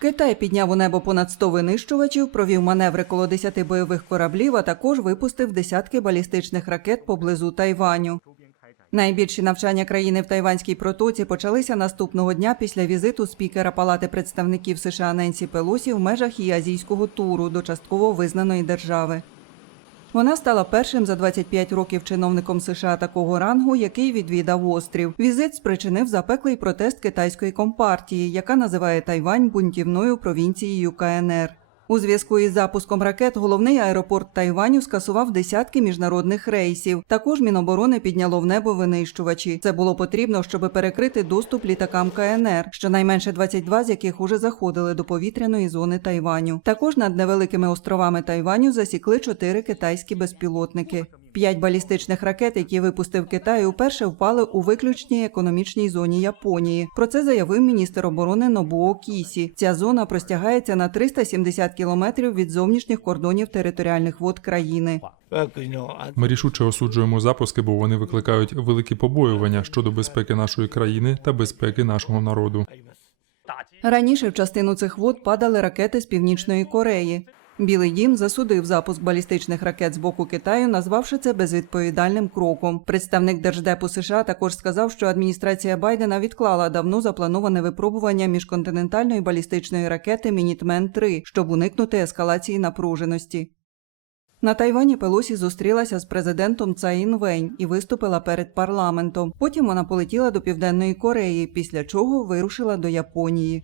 Китай підняв у небо понад 100 винищувачів, провів маневри коло 10 бойових кораблів, а також випустив десятки балістичних ракет поблизу Тайваню. Найбільші навчання країни в Тайванській протоці почалися наступного дня після візиту спікера Палати представників США Ненсі Пелосі в межах її азійського туру до частково визнаної держави. Вона стала першим за 25 років чиновником США такого рангу, який відвідав острів. Візит спричинив запеклий протест китайської компартії, яка називає Тайвань бунтівною провінцією КНР. У зв'язку із запуском ракет головний аеропорт Тайваню скасував десятки міжнародних рейсів. Також Міноборони підняло в небо винищувачі. Це було потрібно, щоб перекрити доступ літакам КНР, щонайменше 22 з яких уже заходили до повітряної зони Тайваню. Також над невеликими островами Тайваню засікли чотири китайські безпілотники. П'ять балістичних ракет, які випустив Китай, уперше впали у виключній економічній зоні Японії. Про це заявив міністр оборони Нобуо Кісі. Ця зона простягається на 370 кілометрів від зовнішніх кордонів територіальних вод країни. Ми рішуче осуджуємо запуски, бо вони викликають великі побоювання щодо безпеки нашої країни та безпеки нашого народу. Раніше в частину цих вод падали ракети з північної Кореї. Білий дім засудив запуск балістичних ракет з боку Китаю, назвавши це безвідповідальним кроком. Представник держдепу США також сказав, що адміністрація Байдена відклала давно заплановане випробування міжконтинентальної балістичної ракети Мінітмен 3 щоб уникнути ескалації напруженості. На Тайвані Пелосі зустрілася з президентом Цаїн Вень і виступила перед парламентом. Потім вона полетіла до Південної Кореї, після чого вирушила до Японії.